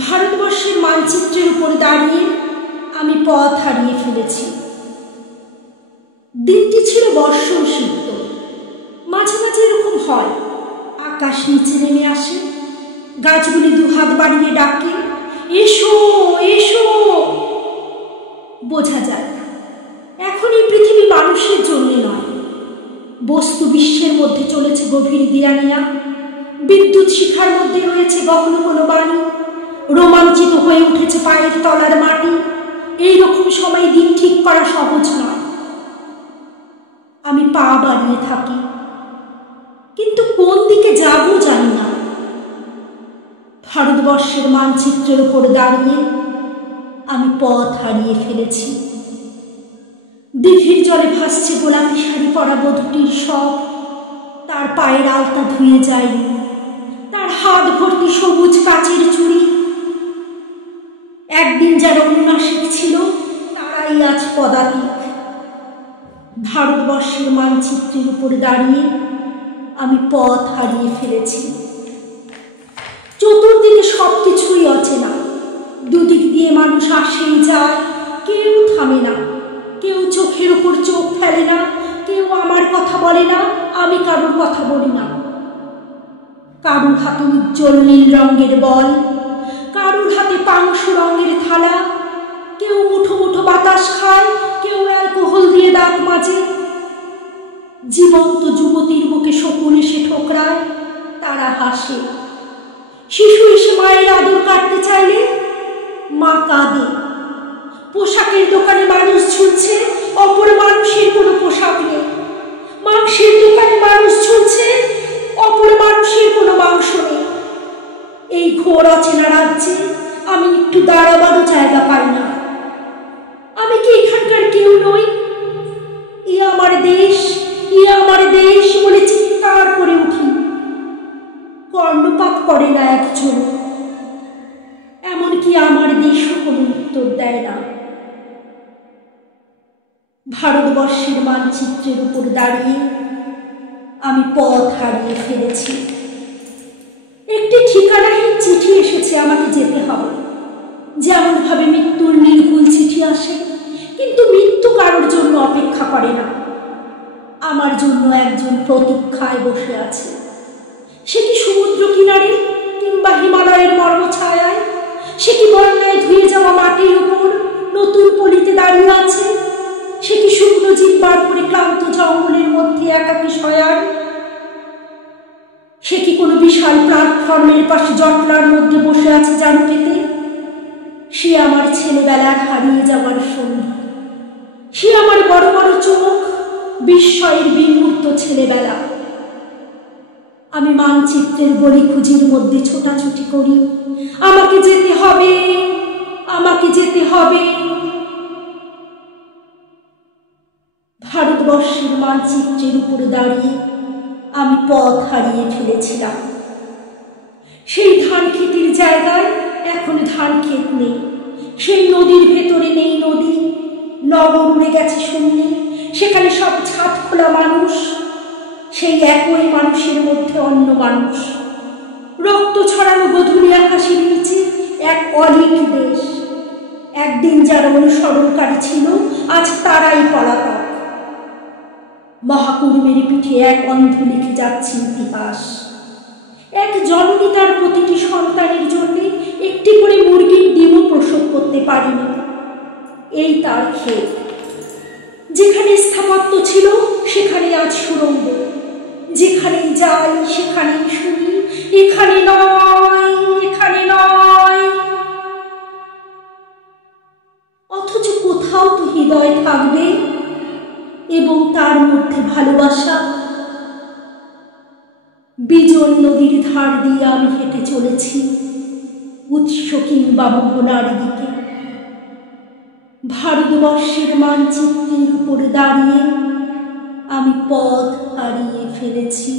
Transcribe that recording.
ভারতবর্ষের মানচিত্রের উপর দাঁড়িয়ে আমি পথ হারিয়ে ফেলেছি। দিনটি ছিল বর্ষণসিক্ত। মাঝে মাঝে এরকম হয়, আকাশ নিচে নেমে আসে, গাছগুলি দুহাত বাড়িয়ে ডাকে, এসো এসো। বোঝা যায় এখন এই পৃথিবী মানুষের জন্য নয়, বস্তু বিশ্বের মধ্যে চলেছে গভীর দিয়ানিয়া, বিদ্যুৎ শিখার মধ্যে রয়েছে গহন কোনো বাণী, রোমাঞ্চিত হয়ে উঠেছে পায়ের তলার মাটি। এইরকম সময় দিন ঠিক করা সহজ নয়। আমি পা বাড়িয়ে থাকি, কিন্তু কোন দিকে যাব জানি না। ভারতবর্ষের মানচিত্রের উপর দাঁড়িয়ে আমি পথ হারিয়ে ফেলেছি। দিঘির জলে ভাসছে গোলাপি শাড়ি পরা বধূটির সব, তার পায়ের আলতা ধুয়ে যায়নি, তার হাত ভর্তি সবুজ কাচের চুড়ি। একদিন যারা অনুনাসিক ছিল তারাই আজ পদাতিক। ভারতবর্ষের মানচিত্রের উপর দাঁড়িয়ে আমি পথ হারিয়ে ফেলেছি। চতুর্দিকে সব কিছুই অচেনা, দুদিক দিয়ে মানুষ আসেই যায়, কেউ থামে না, কেউ চোখের উপর চোখ ফেলে না, কেউ আমার কথা বলে না, আমি কারোর কথা বলি না। কারুর হাতে উজ্জ্বল নীল রঙের বল, কারুর হাতে পাংশু রঙের থালা, কেউ মুঠো মুঠো বাতাস খায়, কেউ অ্যালকোহল দিয়ে দাঁত মাজে। জীবন্ত যুবতীর বুকে শকুন এসে ঠোকরায়, তারা হাসে। শিশু এসে মায়ের আদর কাটতে চাইলে মা কাঁদে। পোশাকের দোকানে মানুষ ঝুলছে, অপর মানুষের কোনো পোশাক নেই। মাংসের দোকানে মানুষ ঝুলছে, অপর মানুষের কোনো মাংস নেই। এই ঘোর অচেনা রাজ্যে আমি একটু দাঁড়াবারও জায়গা পাই না। আমি কি এখানকার কেউ নই? এ আমার দেশ, এ আমার দেশ বলে চিৎকার করে উঠি। কর্ণপাত করে না একজন, এমনকি আমার দেশও কোনো উত্তর দেয় না। ভারতবর্ষের মানচিত্রের উপর দাঁড়িয়ে আমি পথ হারিয়ে ফেলেছি। একটি ঠিকানাহীন চিঠি এসেছে, আমাকে যেতে হবে। যেমন ভাবে মৃত্যুর নির্ভুল চিঠি আসে, কিন্তু মৃত্যু কারোর জন্য অপেক্ষা করে না। আমার জন্য একজন প্রতীক্ষায় বসে আছে। সে কি সমুদ্র কিনারে কিংবা হিমালয়ের মর্মছায়ায়? সে কি বন্যায় ধুয়ে যাওয়া মাটির উপর নতুন পলিতে দাঁড়িয়ে আছে? সে কি শুকনো জিহ্বার করে ক্লান্ত জঙ্গলের মধ্যে একাকী শয়ান? সে কি কোনো বিশাল প্ল্যাটফর্মের পাশে জটলার মধ্যে বসে আছে জানু পেতে? সে আমার ছেলেবেলার হারিয়ে যাওয়ার সঙ্গী। সে আমার বড় বড় চোখ, বিস্ময়ের বিমূর্ত ছেলেবেলা। আমি মানচিত্রের গলিখুঁজির মধ্যে ছোটাছুটি করি। আমাকে যেতে হবে, আমাকে যেতে হবে। ভারতবর্ষের মানচিত্রের উপরে দাঁড়িয়ে আমি পথ হারিয়ে ফেলেছিলাম। সেই ধান ক্ষেতের জায়গায় এখন ধান ক্ষেত নেই, সেই নদীর ভেতরে নেই নদী। নগর উড়ে গেছে শূন্যে, সেখানে সব ছাদ খোলা মানুষ। সেই একই মানুষের মধ্যে অন্য মানুষ। রক্ত ছড়ানো গধূলি আকাশের নিচে এক অলিক দেশ। একদিন যারা অনুসরণকারী ছিল আজ তারাই পলাতক। মহাকুর্মের পিঠে এক অন্ধ লিখে যাচ্ছে ইতিহাস। এক জননী তার প্রতিটি সন্তানের জন্য একটি করে মুরগির ডিমও প্রসব করতে পারেনি। এই তার ক্ষেত। যেখানে স্থাপত্য ছিল সেখানে আজ সুড়ঙ্গ। যেখানে যাই সেখানেই শুনি, এখানে নয়, এখানে নয়। অথচ কোথাও তো হৃদয় থাকবে এবং তার মধ্যে ভালোবাসা। বিজন নদীর ধার দিয়ে আমি হেঁটে চলেছি উৎস কিংবা মোহনার দিকে। ভারতবর্ষের মানচিত্রের উপরে দাঁড়িয়ে আমি পথ হারিয়ে ফেলেছি।